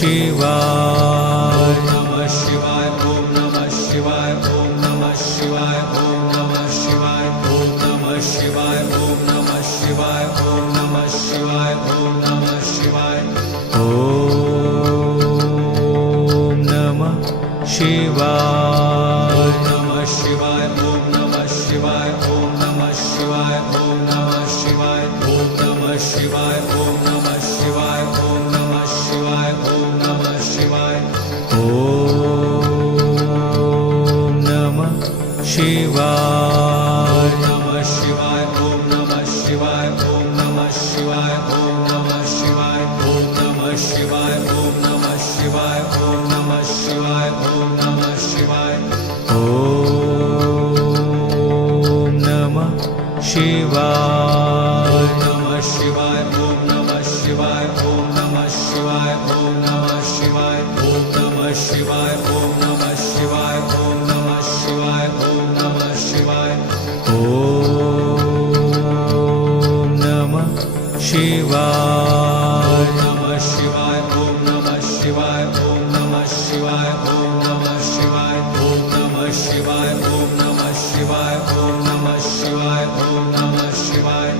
शिवाय नमः शिवाय ओम नमः शिवाय ओम नमः शिवाय ओम नमः शिवाय ओम नमः शिवाय ओम नमः शिवाय ओम नमः शिवाय ओम नमः शिवाय ओम नमः शिवाय नमः शिवाय ओम नमः शिवाय ओम नमः शिवाय ओम नमः शिवाय ओम नमः शिवाय ओम नमः शिवाय ओम नमः शिवाय ओम नमः शिवाय ओम नमः शिवाय नमः शिवाय ओम नमः शिवाय ओम नमः शिवाय ओम नमः शिवाय ओम नमः शिवाय ओम नमः शिवाय ओम नमः शिवाय ओम नमः शिवाय ओम नमः शिवाय नमः शिवाय ओम नमः शिवाय ओम नमः शिवाय ओम नमः शिवाय ओम नमः शिवाय ओम नमः शिवाय ओम नमः शिवाय ओम नमः शिवाय ओम नमः शिवाय नमः शिवाय ओम नमः शिवाय ओम नमः शिवाय ओम नमः शिवाय ओम नमः शिवाय ओम नमः शिवाय ओम नमः शिवाय ओम नमः शिवाय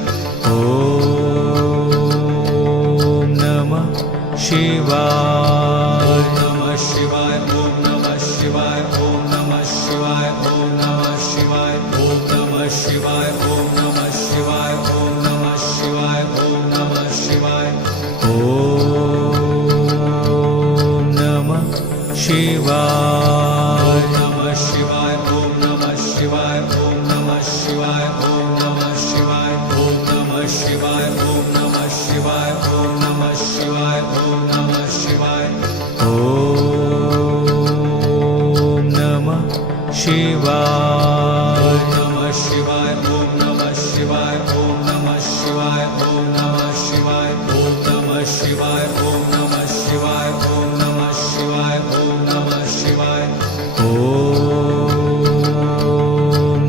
ओम नमः शिवाय नमः शिवाय ओम नमः शिवाय ओम नमः शिवाय ओम नमः शिवाय ओम नमः शिवाय ओम नमः शिवाय ओम नमः शिवाय ओम नमः शिवाय ओम नमः शिवाय नमः शिवाय ओम नमः शिवाय ओम नमः शिवाय ओम नमः शिवाय ओम नमः शिवाय ओम नमः शिवाय ओम नमः शिवाय ओम नमः शिवाय ओम नमः शिवाय नमः शिवाय ओम नमः शिवाय ओम नमः शिवाय ओम नमः शिवाय ओम नमः शिवाय ओम नमः शिवाय ओम नमः शिवाय ओम नमः शिवाय ओम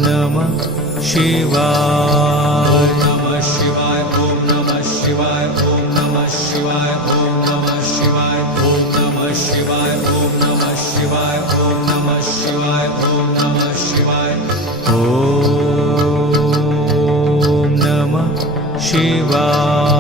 नमः शिवाय नमः शिवाय ओम नमः शिवाय ओम नमः शिवाय ओम नमः शिवाय ओम नमः शिवाय ओम नमः शिवाय ओम नमः शिवाय ओम नमः शिवाय ओम नमः शिवाय